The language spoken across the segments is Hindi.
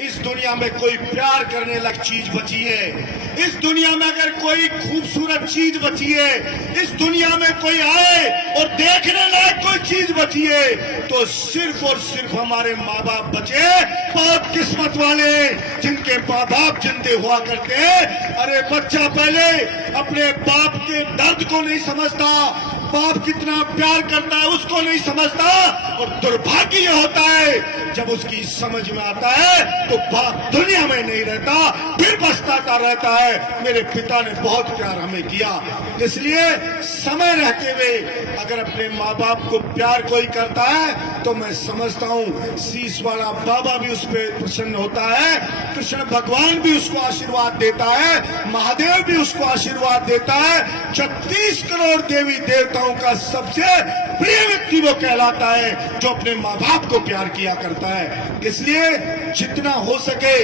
इस दुनिया में कोई प्यार करने लायक चीज बची है, इस दुनिया में अगर कोई खूबसूरत चीज बची है, इस दुनिया में कोई आए और देखने लायक कोई चीज बची है, तो सिर्फ और सिर्फ हमारे माँ बाप बचे। बहुत किस्मत वाले जिनके माँ बाप जिंदे हुआ करते हैं। अरे बच्चा पहले अपने बाप के दर्द को नहीं समझता, बाप कितना प्यार करता है उसको नहीं समझता, और दुर्भाग्य यह होता है जब उसकी समझ में आता है तो बाप दुनिया में नहीं रहता, फिर पछताता रहता है। मेरे पिता ने बहुत प्यार हमें किया, इसलिए समय रहते हुए अगर अपने माँ बाप को प्यार कोई करता है तो मैं समझता हूँ शीश वाला बाबा भी उस पर प्रसन्न होता है, कृष्ण भगवान भी उसको आशीर्वाद देता है, महादेव भी उसको आशीर्वाद देता है। 36 करोड़ देवी देवताओं का सबसे प्रिय व्यक्ति वो कहलाता है जो अपने माँ बाप को प्यार किया करता है। इसलिए जितना हो सके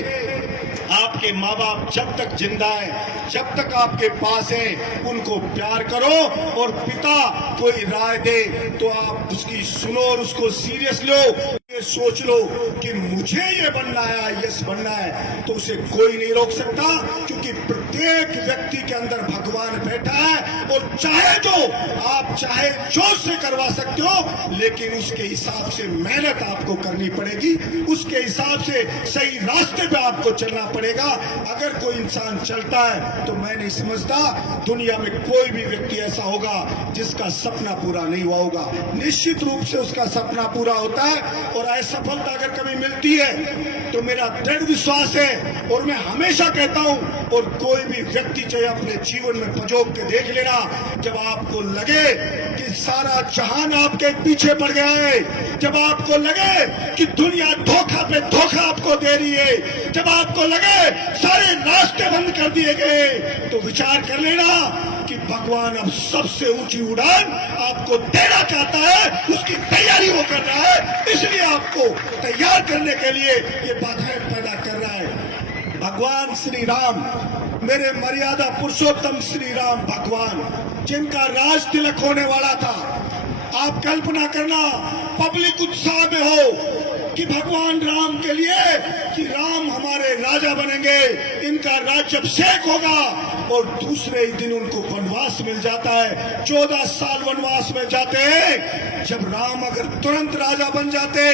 आपके माँ बाप जब तक जिंदा है, जब तक आपके पास है, उनको प्यार करो। और पिता कोई राय दे तो आप उसकी सुनो और उसको सीरियस लो। ये सोच लो कि मुझे ये बनना है, यस बनना है, तो उसे कोई नहीं रोक सकता, क्योंकि प्रत्येक व्यक्ति के अंदर भगवान बैठा है। और चाहे जो आप चाहे जो से करवा सकते हो, लेकिन उसके हिसाब से मेहनत आपको करनी पड़ेगी, उसके हिसाब से सही रास्ते पे आपको चलना पड़ेगा। अगर कोई इंसान चलता है तो मैं नहीं समझता दुनिया में कोई भी व्यक्ति ऐसा होगा जिसका सपना पूरा नहीं हुआ होगा। निश्चित रूप से उसका सपना पूरा होता है, और असफलता अगर कभी मिलती है तो मेरा दृढ़ विश्वास है, और मैं हमेशा कहता हूं, और कोई भी व्यक्ति चाहे अपने जीवन में पजोक के देख लेना, जब आपको लगे कि सारा जहान आपके पीछे पड़ गया है, जब आपको लगे कि दुनिया धोखा पे धोखा आपको दे रही है, जब आपको लगे सारे रास्ते बंद कर दिए गए, तो विचार कर लेना कि भगवान अब सबसे ऊंची उड़ान आपको देना चाहता है, उसकी तैयारी वो कर रहा है। इसलिए आपको तैयार करने के लिए ये बाधाएं पैदा कर रहा है। भगवान श्री राम, मेरे मर्यादा पुरुषोत्तम श्री राम भगवान, जिनका राज तिलक होने वाला था, आप कल्पना करना पब्लिक उत्साह में हो कि भगवान राम के लिए कि राम हमारे राजा बनेंगे, इनका राज्याभिषेक होगा, और दूसरे ही दिन उनको वनवास मिल जाता है। 14 साल वनवास में जाते हैं। जब राम अगर तुरंत राजा बन जाते,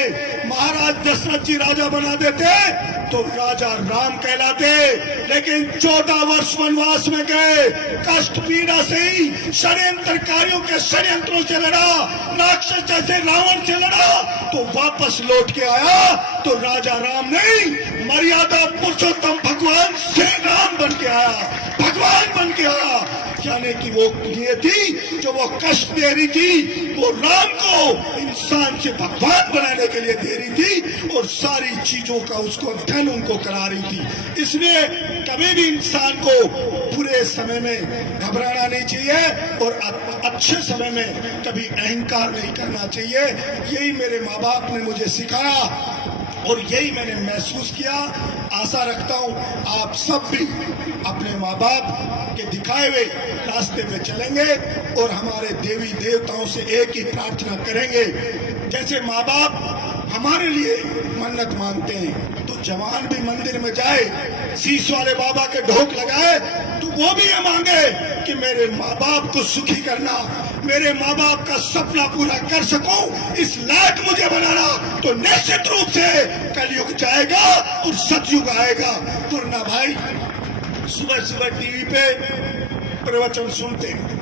महाराज दशरथ जी राजा बना देते, तो राजा राम कहलाते। लेकिन 14 वर्ष वनवास में गए, कष्ट पीड़ा से ही षड्यंत्रकारियों के षड्यंत्रों से लड़ा, राक्षस जैसे रावण से लड़ा, तो वापस लौट के आया तो राजा राम नहीं, मर्यादा पुरुषोत्तम भगवान श्री राम बन के आया, भगवान बन के आया। यानी कि वो ये थी जो वो कष्ट दे रही थी, वो राम को इंसान से भगवान बनाने के लिए दे रही थी, और सारी चीजों का उसको धन उनको करा रही थी। इसलिए कभी भी इंसान को बुरे समय में घबराना नहीं चाहिए, और अच्छे समय में कभी अहंकार नहीं करना चाहिए। यही मेरे माँ बाप ने मुझे सिखाया, और यही मैंने महसूस किया। आशा रखता हूं आप सब भी अपने माँ बाप के दिखाए हुए रास्ते पे चलेंगे, और हमारे देवी देवताओं से एक ही प्रार्थना करेंगे। जैसे माँ बाप हमारे लिए मन्नत मांगते हैं, तो जवान भी मंदिर में जाए, शीश वाले बाबा के ढोक लगाए, तो वो भी ये मांगे कि मेरे माँ बाप को सुखी करना, मेरे माँ बाप का सपना पूरा कर सकूं, इस लायक मुझे बनाना। तो निश्चित रूप से कलयुग जाएगा और सतयुग आएगा। वरना भाई सुबह सुबह टीवी पे प्रवचन सुनते हैं,